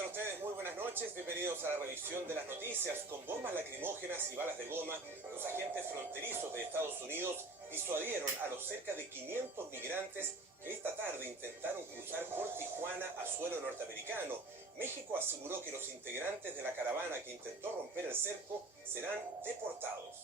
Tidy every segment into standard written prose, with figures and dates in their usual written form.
están ustedes? Muy buenas noches, bienvenidos a la revisión de las noticias. Con bombas lacrimógenas y balas de goma, los agentes fronterizos de Estados Unidos disuadieron a los cerca de 500 migrantes que esta tarde intentaron cruzar por Tijuana a suelo norteamericano. México aseguró que los integrantes de la caravana que intentó romper el cerco serán deportados.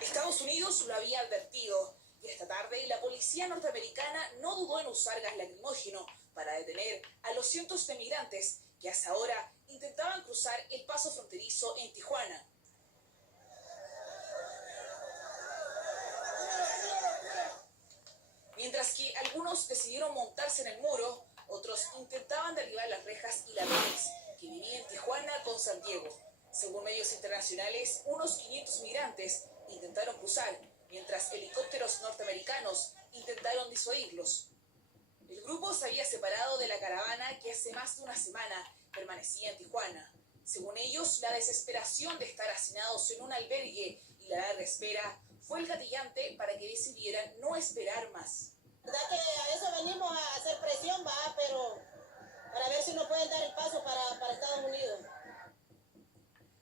Estados Unidos lo había advertido y esta tarde la policía norteamericana no dudó en usar gas lacrimógeno para detener a los cientos de migrantes que hasta ahora intentaban cruzar el paso fronterizo en Tijuana. Mientras que algunos decidieron montarse en el muro, otros intentaban derribar las rejas y ladrones que vivían en Tijuana con San Diego. Según medios internacionales, unos 500 migrantes intentaron cruzar, mientras helicópteros norteamericanos intentaron disuadirlos. El grupo se había separado de la caravana que hace más de una semana permanecía en Tijuana. Según ellos, la desesperación de estar hacinados en un albergue y la larga espera fue el gatillante para que decidieran no esperar más. La verdad que a eso venimos a hacer presión, pero para ver si nos pueden dar el paso para Estados Unidos.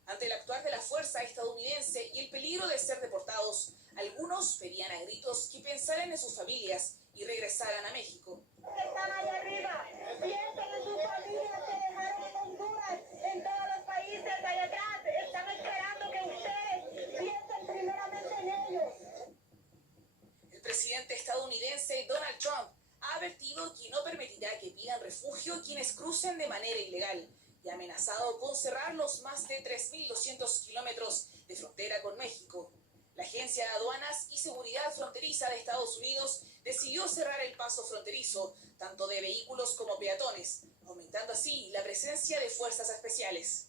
Ante el actuar de la fuerza estadounidense y el peligro de ser deportados, algunos pedían a gritos que pensaran en sus familias y regresaran a México. Están allá arriba, piensen en sus familias que dejaron en Honduras, en todos los países de allá atrás. Están esperando que ustedes piensen primeramente en ellos. El presidente estadounidense Donald Trump ha advertido que no permitirá que pidan refugio quienes crucen de manera ilegal y ha amenazado con cerrar los más de 3.200 kilómetros de frontera con México. La Agencia de Aduanas y Seguridad Fronteriza de Estados Unidos decidió cerrar el paso fronterizo, tanto de vehículos como peatones, aumentando así la presencia de fuerzas especiales.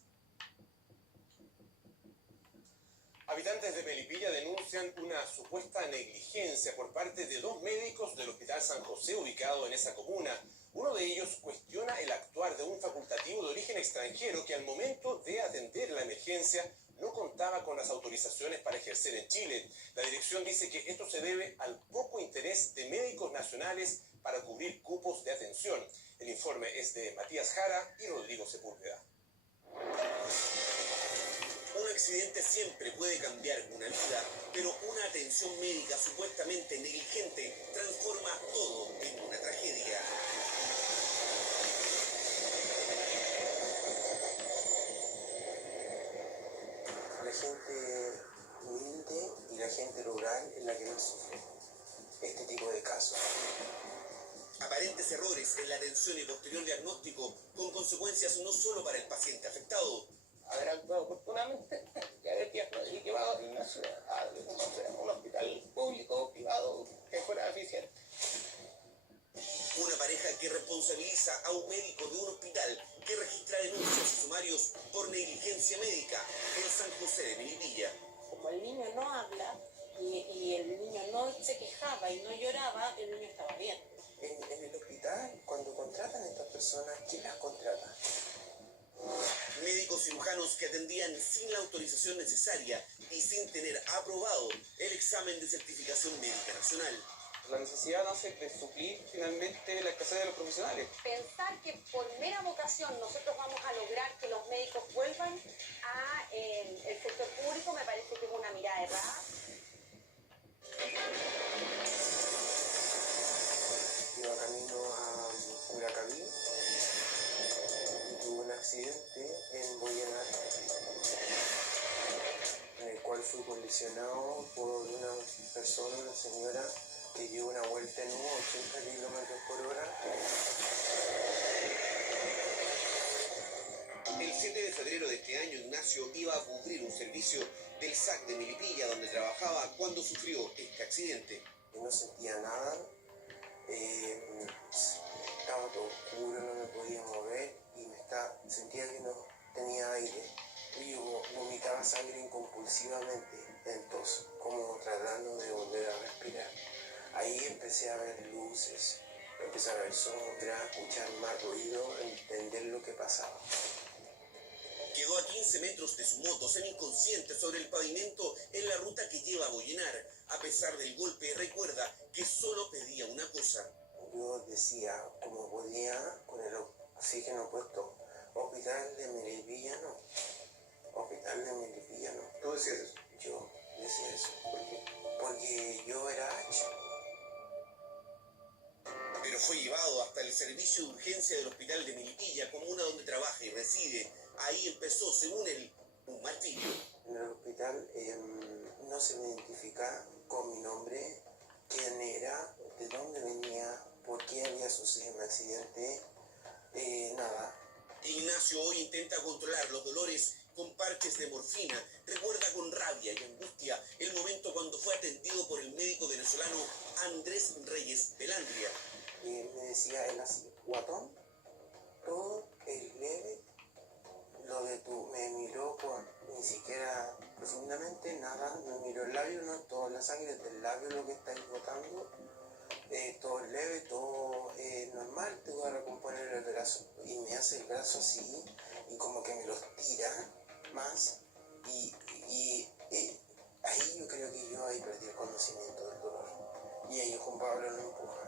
Habitantes de Melipilla denuncian una supuesta negligencia por parte de 2 médicos del Hospital San José ubicado en esa comuna. Uno de ellos cuestiona el actuar de un facultativo de origen extranjero que al momento de atender la emergencia no contaba con las autorizaciones para ejercer en Chile. La dirección dice que esto se debe al poco interés de médicos nacionales para cubrir cupos de atención. El informe es de Matías Jara y Rodrigo Sepúlveda. Un accidente siempre puede cambiar una vida, pero una atención médica supuestamente negligente transforma todo en una tragedia. La gente humilde y la gente rural es la que más sufre este tipo de casos. Aparentes errores en la atención y posterior diagnóstico con consecuencias no solo para el paciente afectado. Haber actuado oportunamente y haber llevado a Ignacio a un hospital público, privado, que fuera eficiente. Una pareja que responsabiliza a un médico de un hospital que registra denuncias y sumarios por negligencia médica en San José de Melipilla. Como el niño no habla y el niño no se quejaba y no lloraba, el niño estaba bien. En el hospital, cuando contratan a estas personas, ¿quién las contrata? Médicos cirujanos que atendían sin la autorización necesaria y sin tener aprobado el examen de certificación médica nacional. La necesidad nace de suplir finalmente la escasez de los profesionales. Pensar que por mera vocación nosotros vamos a lograr que los médicos vuelvan a el sector público me parece que es una mirada errada. Iba camino a Curacaví y tuvo un accidente en Boyenar, en el cual fui colisionado por una persona, una señora, que dio una vuelta en 80 kilómetros por hora. El 7 de febrero de este año, Ignacio iba a cumplir un servicio del SAC de Melipilla, donde trabajaba cuando sufrió este accidente. Yo no sentía nada, estaba todo oscuro, no me podía mover y sentía que no tenía aire. Y yo vomitaba sangre incompulsivamente, en tos, como tratando de volver a respirar. Ahí empecé a ver luces, empecé a ver sombras, a escuchar más ruido, a entender lo que pasaba. Quedó a 15 metros de su moto, semi-inconsciente sobre el pavimento en la ruta que lleva a Boyenar. A pesar del golpe, recuerda que solo pedía una cosa. Yo decía, como podía, con el oxígeno puesto, hospital de Melipilla no. Hospital de Melipilla no. ¿Tú decías eso? Yo decía eso. ¿Por qué? Porque yo era H. Pero fue llevado hasta el servicio de urgencia del hospital de Melipilla, comuna donde trabaja y reside. Ahí empezó, según él, un martirio. En el hospital no se me identifica con mi nombre, quién era, de dónde venía, por qué había sucedido un accidente, nada. Ignacio hoy intenta controlar los dolores con parches de morfina. Recuerda con rabia y angustia el momento cuando fue atendido por el médico venezolano Andrés Reyes Belandria. Me decía él así, guatón, todo es leve, lo de tu, me miró ni siquiera profundamente, nada, me miró el labio, no, toda la sangre del labio lo que estáis botando, todo es leve, todo normal, te voy a recomponer el brazo. Y me hace el brazo así, y como que me los tira más, y ahí yo creo que yo ahí perdí el conocimiento del dolor. Y ahí Juan Pablo lo empuja.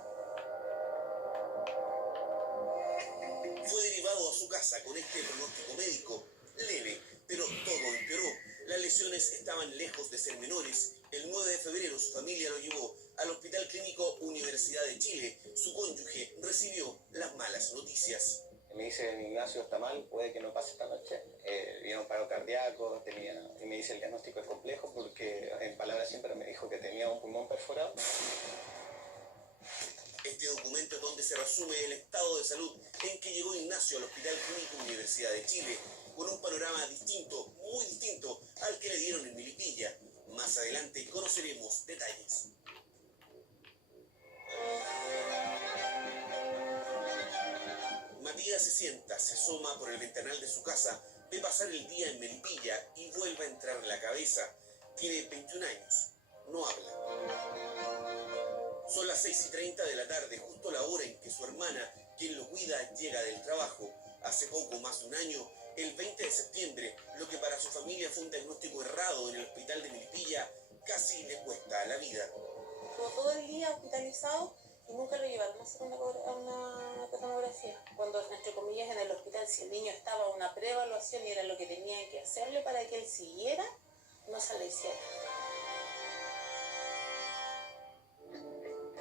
Fue derivado a su casa con este pronóstico médico leve, pero todo empeoró. Las lesiones estaban lejos de ser menores. El 9 de febrero su familia lo llevó al Hospital Clínico Universidad de Chile. Su cónyuge recibió las malas noticias. Me dice, Ignacio está mal, puede que no pase esta noche. Viene un paro cardíaco, y me dice el diagnóstico es complejo porque en palabras siempre me dijo que tenía un pulmón perforado. Este documento es donde se resume el estado de salud en que llegó Ignacio al Hospital Clínico Universidad de Chile, con un panorama distinto, muy distinto al que le dieron en Melipilla. Más adelante conoceremos detalles. Matías se sienta, se asoma por el ventanal de su casa, ve pasar el día en Melipilla y vuelve a entrar en la cabeza. Tiene 21 años, no habla. Son las 6:30 de la tarde, justo la hora en que su hermana, quien lo cuida, llega del trabajo. Hace poco más de un año, el 20 de septiembre, lo que para su familia fue un diagnóstico errado en el hospital de Melipilla, casi le cuesta la vida. Estuvo todo el día hospitalizado y nunca lo llevaron a hacer una tomografía. Cuando, entre comillas, en el hospital, si el niño estaba a una preevaluación y era lo que tenían que hacerle para que él siguiera, no se le hiciera.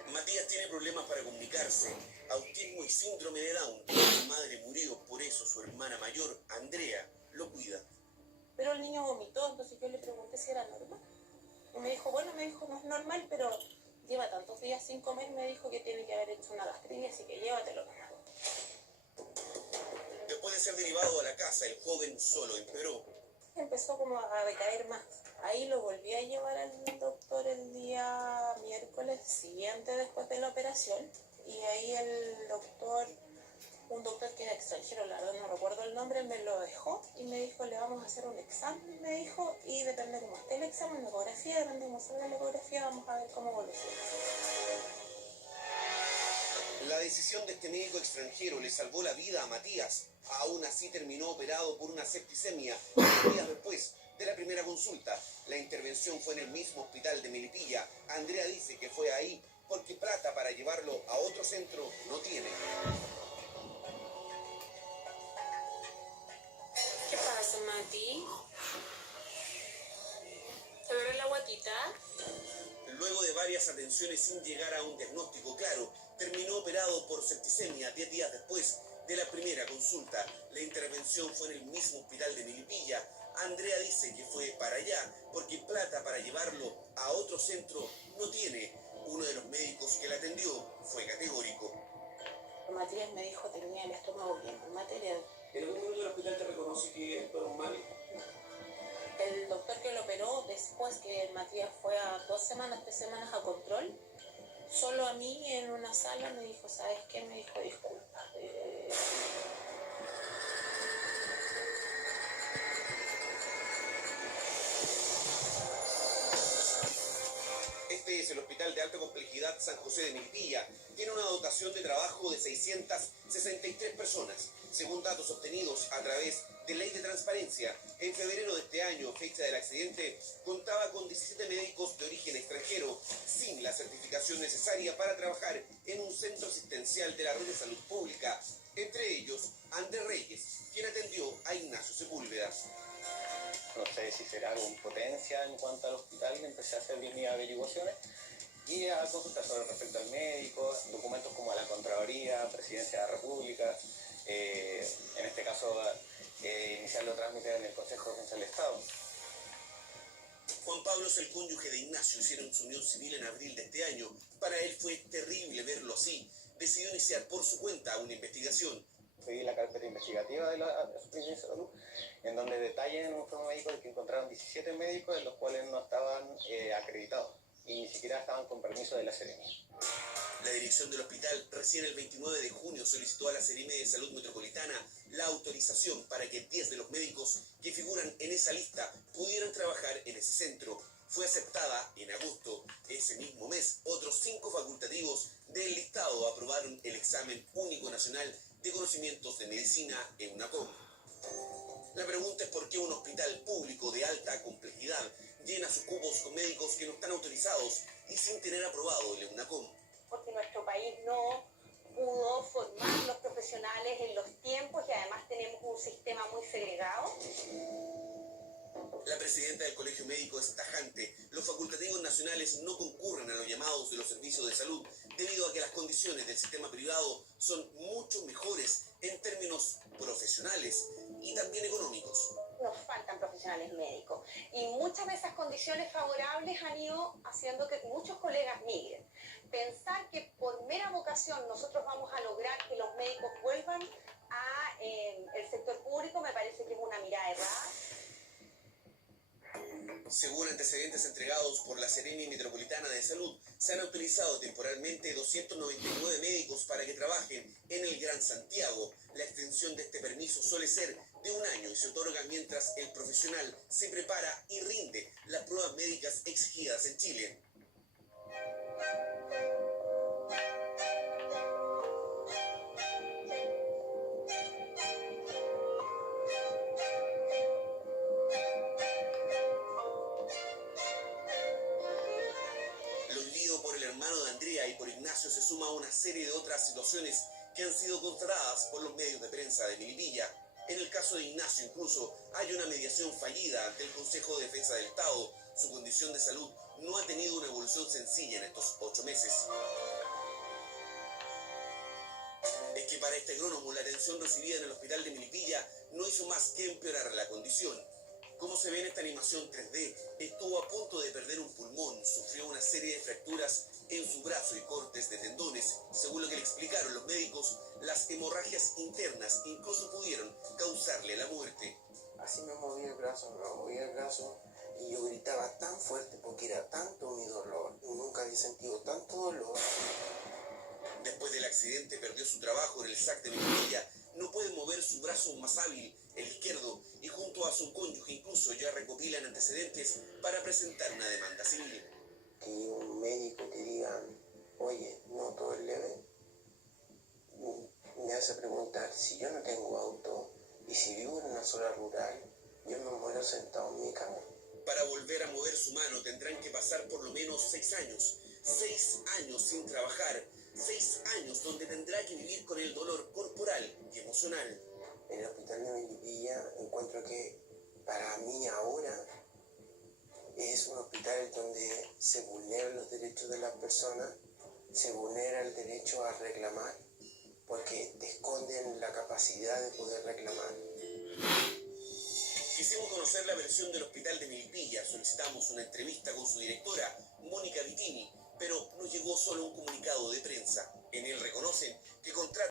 Matías tiene problemas para comunicarse, autismo y síndrome de Down. Su madre murió, por eso su hermana mayor, Andrea, lo cuida. Pero el niño vomitó, entonces yo le pregunté si era normal. Y me dijo, bueno, no es normal, pero lleva tantos días sin comer, me dijo que tiene que haber hecho una gastritis, así que llévatelo nomás. Después de ser derivado a la casa, el joven solo empeoró. Empezó como a decaer más. Ahí lo volví a llevar al doctor el día miércoles siguiente después de la operación. Y ahí el doctor, un doctor que era extranjero, la verdad no recuerdo el nombre, me lo dejó y me dijo, le vamos a hacer un examen, me dijo, y depende cómo esté el examen, la ecografía, depende cómo salga la ecografía, vamos a ver cómo evoluciona. La decisión de este médico extranjero le salvó la vida a Matías. Aún así terminó operado por una septicemia 2 días después de la primera consulta. La intervención fue en el mismo hospital de Melipilla. Andrea dice que fue ahí porque plata para llevarlo a otro centro no tiene. ¿Qué pasa, Mati? ¿Te duele la guatita? Luego de varias atenciones sin llegar a un diagnóstico claro, terminó operado por septicemia 10 días después de la primera consulta. La intervención fue en el mismo hospital de Melipilla. Andrea dice que fue para allá porque plata para llevarlo a otro centro no tiene. Uno de los médicos que la atendió fue categórico. Matías me dijo que tenía el estómago bien material. ¿En algún momento del hospital te reconoce que fue mal? El doctor que lo operó, después que Matías fue a 2 semanas, 3 semanas a control, solo a mí en una sala me dijo, ¿sabes qué? Me dijo, disculpa. Este es el Hospital de Alta Complejidad San José de Melipilla. Tiene una dotación de trabajo de 663 personas. Según datos obtenidos a través de Ley de Transparencia, en febrero de este año, fecha del accidente, contaba con 17 médicos de origen extranjero sin la certificación necesaria para trabajar en un centro asistencial de la red de salud pública, entre ellos Andrés Reyes, quien atendió a Ignacio Sepúlveda. No sé si será con potencia en cuanto al hospital, empecé a hacer mis averiguaciones y a consultar sobre respecto al médico, documentos como a la Contraloría, Presidencia de la República, en este caso iniciar los trámites en el Consejo de Defensa del Estado. Juan Pablo es el cónyuge de Ignacio, hicieron su unión civil en abril de este año. Para él fue terrible verlo así. Decidió iniciar por su cuenta una investigación. Seguí la carpeta investigativa de la Superintendencia de Salud, en donde detallan en un informe médico de que encontraron 17 médicos de los cuales no estaban acreditados y ni siquiera estaban con permiso de la Seremi. La dirección del hospital recién el 29 de junio solicitó a la Seremi de Salud Metropolitana la autorización para que 10 de los médicos que figuran en esa lista pudieran trabajar en ese centro. Fue aceptada en agosto. Ese mismo mes, otros 5 facultativos del listado aprobaron el examen único nacional de conocimientos de medicina EUNACOM. La pregunta es por qué un hospital público de alta complejidad llena sus cupos con médicos que no están autorizados y sin tener aprobado el EUNACOM. Porque nuestro país no pudo formar los profesionales en los tiempos y además tenemos un sistema muy segregado. La presidenta del Colegio Médico es tajante. Los facultativos nacionales no concurren a los llamados de los servicios de salud debido a que las condiciones del sistema privado son mucho mejores en términos profesionales y también económicos. Nos faltan profesionales médicos y muchas de esas condiciones favorables han ido haciendo que muchos colegas migren. Pensar que por mera vocación nosotros vamos a lograr que los médicos vuelvan a el sector público me parece que es una mirada errada. Según antecedentes entregados por la Seremi Metropolitana de Salud, se han autorizado temporalmente 299 médicos para que trabajen en el Gran Santiago. La extensión de este permiso suele ser de 1 año y se otorga mientras el profesional se prepara y rinde las pruebas médicas exigidas en Chile. Y por Ignacio se suma una serie de otras situaciones que han sido constatadas por los medios de prensa de Melipilla. En el caso de Ignacio incluso hay una mediación fallida ante el Consejo de Defensa del Estado. Su condición de salud no ha tenido una evolución sencilla en estos 8 meses. Es que para este agrónomo la atención recibida en el hospital de Melipilla no hizo más que empeorar la condición. Como se ve en esta animación 3D, estuvo a punto de perder un pulmón, sufrió una serie de fracturas en su brazo y cortes de tendones. Según lo que le explicaron los médicos, las hemorragias internas incluso pudieron causarle la muerte. Así me movía el brazo y yo gritaba tan fuerte porque era tanto mi dolor. Nunca había sentido tanto dolor. Después del accidente perdió su trabajo en el SAC de Melipilla. No puede mover su brazo más hábil, el izquierdo, y junto a su cónyuge incluso ya recopilan antecedentes para presentar una demanda civil. Que un médico te diga, oye, no todo es leve, me hace preguntar si yo no tengo auto y si vivo en una zona rural, yo me muero sentado en mi cama. Para volver a mover su mano tendrán que pasar por lo menos 6 años. 6 años sin trabajar. 6 años donde tendrá que vivir con el dolor corporal y emocional. En el hospital de Melipilla encuentro que para mí ahora es un hospital donde se vulneran los derechos de las personas, se vulnera el derecho a reclamar, porque te esconden la capacidad de poder reclamar. Quisimos conocer la versión del hospital de Melipilla, solicitamos una entrevista con su directora, Mónica Vitini, pero nos llegó solo un comunicado de prensa. En él reconocen que contratan